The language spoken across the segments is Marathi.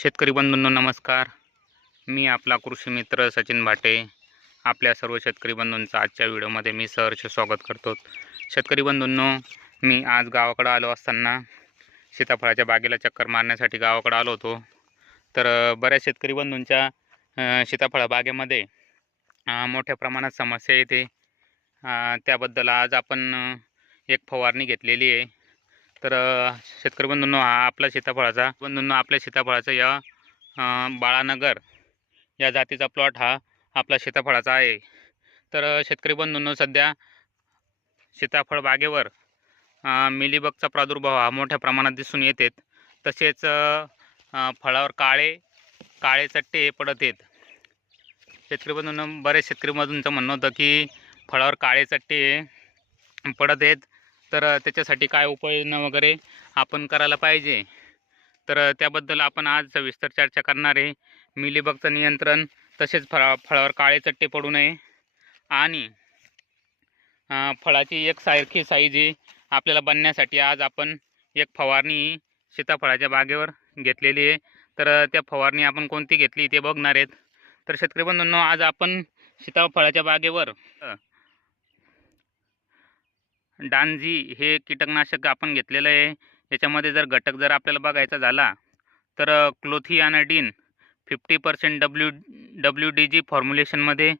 शेतकरी बंधूंनो नमस्कार. मी आपला कृषी मित्र सचिन भाटे. आपल्या सर्व शेतकरी बंधूंचं आजच्या व्हिडिओमध्ये मी सहर्ष स्वागत करतो. शेतकरी बंधूंनो मी आज गावाकडं आलो असताना सीताफळाच्या बागेला चक्कर मारण्यासाठी गावाकडं आलो होतो. तर बऱ्याच शेतकरी बंधूंच्या सीताफळ बागेमध्ये मोठ्या प्रमाणात समस्या येते. त्याबद्दल आज आपण एक फवारणी घेतलेली आहे. तर शेतकरी बंधूंनो हा आपला सीताफळाचा बंधूंनो आपल्या सीताफळाचा या बाळानगर या जातीचा प्लॉट हा आपला सीताफळाचा आहे. तर शेतकरी बंधूंनो सध्या सीताफळ बागेवर मिलीबगचा प्रादुर्भाव हा मोठ्या प्रमाणात दिसून येते तसेच फळावर काळे काळे चट्टे पडत आहेत. शेतकरी बंधूंनो बरेच शेतकरी बंधूंचं म्हणणं होतं की फळावर काळे चट्टे पडत आहेत. तर त्याच्यासाठी काय उपाययोजना वगैरे आपण करायला पाहिजे? तर त्याबद्दल आपण आज सविस्तर चर्चा करणार आहे. मिलीबगचं नियंत्रण तसेच फळा फळावर काळे चट्टे पडू नये आणि फळाची एक सारखी साईज ही आपल्याला बनण्यासाठी आज आपण एक फवारणी सीताफळाच्या बागेवर घेतलेली आहे. तर त्या फवारणी आपण कोणती घेतली ते बघणार आहेत. तर शेतकरी बंधूंनो आज आपण सीताफळाच्या बागेवर डांझी हे कीटकनाशक आपण घेतलेलं आहे. याच्यामध्ये जर घटक जर आपल्याला बघायचा झाला तर clothianidin fifty percent W W D G फॉर्म्युलेशनमध्ये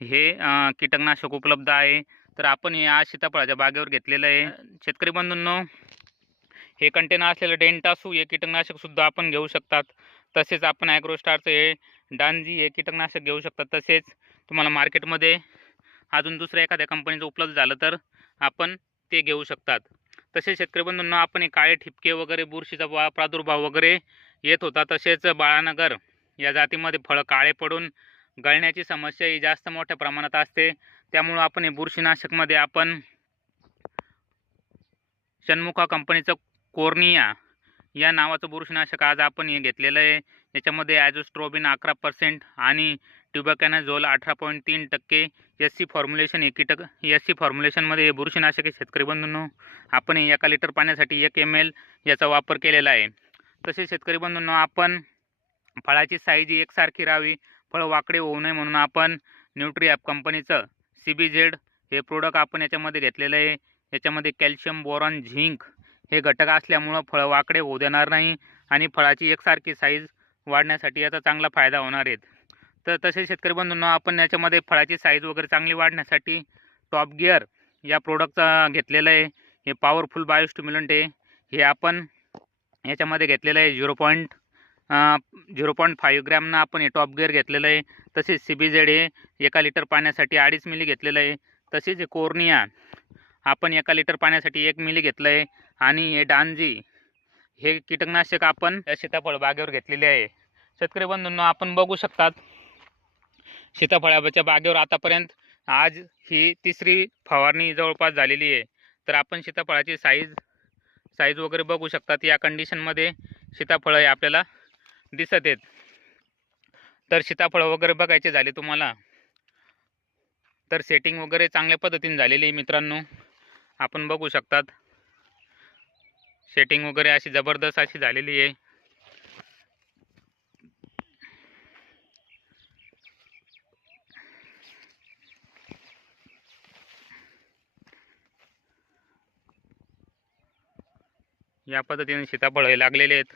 हे कीटकनाशक उपलब्ध आहे. तर आपण हे आज सीताफळाच्या बागेवर घेतलेलं आहे. शेतकरी बंधूंनो हे कंटेनर असलेलं डेंटासू हे कीटकनाशकसुद्धा आपण घेऊ शकतात. तसेच आपण ॲग्रोस्टारचं हे डांजी हे कीटकनाशक घेऊ शकतात. तसेच तुम्हाला मार्केटमध्ये अजून दुसऱ्या एखाद्या कंपनीचं उपलब्ध झालं तर आपण ते घेऊ शकतात. तसेच शेतकरी बंधूंना आपण काळे ठिपके वगैरे बुरशीचा प्रादुर्भाव वगैरे येत होता तसेच बाळानगर या जातीमध्ये फळं काळे पडून गळण्याची समस्या ही जास्त मोठ्या प्रमाणात असते. त्यामुळं आपण हे बुरशीनाशकमध्ये आपण षण्मुखा कंपनीचं कोर्निया या नावाचं बुरशीनाशक आज आपण हे घेतलेलं आहे. याच्यामध्ये ॲझोस्ट्रोबिन अकरा पर्सेंट आणि ट्युबॅकॅनाझोल अठरा पॉईंट तीन टक्के एस सी फॉर्म्युलेशन हे कीटक एस सी फॉर्म्युलेशनमध्ये बुरशीनाशक आहे शेतकरी बंधूंनो. आपण एका लिटर पाण्यासाठी एक एम एल याचा वापर केलेला आहे. तसेच शेतकरी बंधूंनो आपण फळाची साईज ही एकसारखी राहावी. फळ वाकडे होऊ नये म्हणून आपण न्यूट्री ॲप कंपनीचं सी बी झेड हे प्रोडक्ट आपण याच्यामध्ये घेतलेलं आहे. याच्यामध्ये कॅल्शियम बोरॉन झिंक हे घटक असल्यामुळं फळं वाकडे होऊ देणार नाही आणि फळाची एकसारखी साईज वाढण्यासाठी याचा चांगला फायदा होणार आहे. तर तसेच शेतकरी बंधूंनो आपण याच्यामध्ये फळाची साईज वगैरे चांगली वाढण्यासाठी टॉप गिअर या प्रोडक्टचा घेतलेलं आहे. हे पॉवरफुल बायोस्टिम्युलंट आहे. हे आपण याच्यामध्ये घेतलेलं आहे. Zero point zero point five ग्रॅमनं आपण हे टॉप गिअर घेतलेलं आहे. तसेच सी बी झेड हे एका लिटर पाण्यासाठी अडीच मिली घेतलेलं आहे. तसेच हे कोर्निया आपण एका लिटर पाण्यासाठी एक मिली घेतलं आहे. आणि हे डांजी हे कीटकनाशक आपण या सीताफळ बागेवर घेतलेले आहे. शेतकरी बंधूंना आपण बघू शकतात सीताफळाच्या बागेवर आतापर्यंत आज ही तिसरी फवारणी जवळपास झालेली आहे. तर आपण सीताफळाची साईज साईज वगैरे बघू शकतात. या कंडिशनमध्ये सीताफळं हे आपल्याला दिसत आहेत. तर सीताफळं वगैरे बघायचे झाले तुम्हाला. तर सेटिंग वगैरे चांगल्या पद्धतीने झालेली आहे मित्रांनो. आपण बघू शकतात. सेटिंग वगैरे अशी जबरदस्त अशी झालेली आहे. या पद्धतीने सीताफळ हे लागलेले आहेत.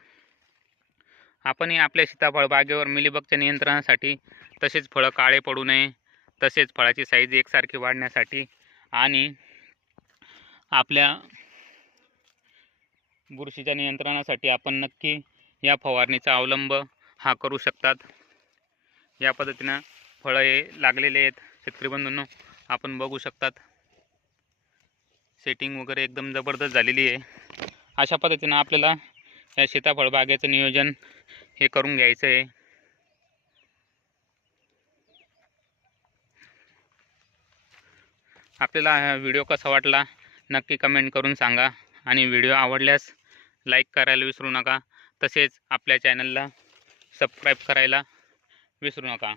आपणही आपल्या सीताफळ बागेवर मिलीबगच्या नियंत्रणासाठी तसेच फळं काळे पडू नये तसेच फळाची साईज एकसारखी वाढण्यासाठी आणि आपल्या बुरशीच्या नियंत्रणासाठी आपण नक्की या फवारणीचा अवलंब हा करू शकतात. या पद्धतीनं फळं हे लागलेले आहेत. शेतकरी बंधूंनो आपण बघू शकतात. सेटिंग वगैरे एकदम जबरदस्त झालेली आहे. अशा पद्धतीनं आपल्याला या सीताफळ बागेचं नियोजन हे करून घ्यायचं आहे. आपल्याला हा व्हिडिओ कसा वाटला नक्की कमेंट करून सांगा आणि व्हिडिओ आवडल्यास लाईक करायला विसरू नका. तसेच आपल्या चॅनलला सबस्क्राईब करायला विसरू नका.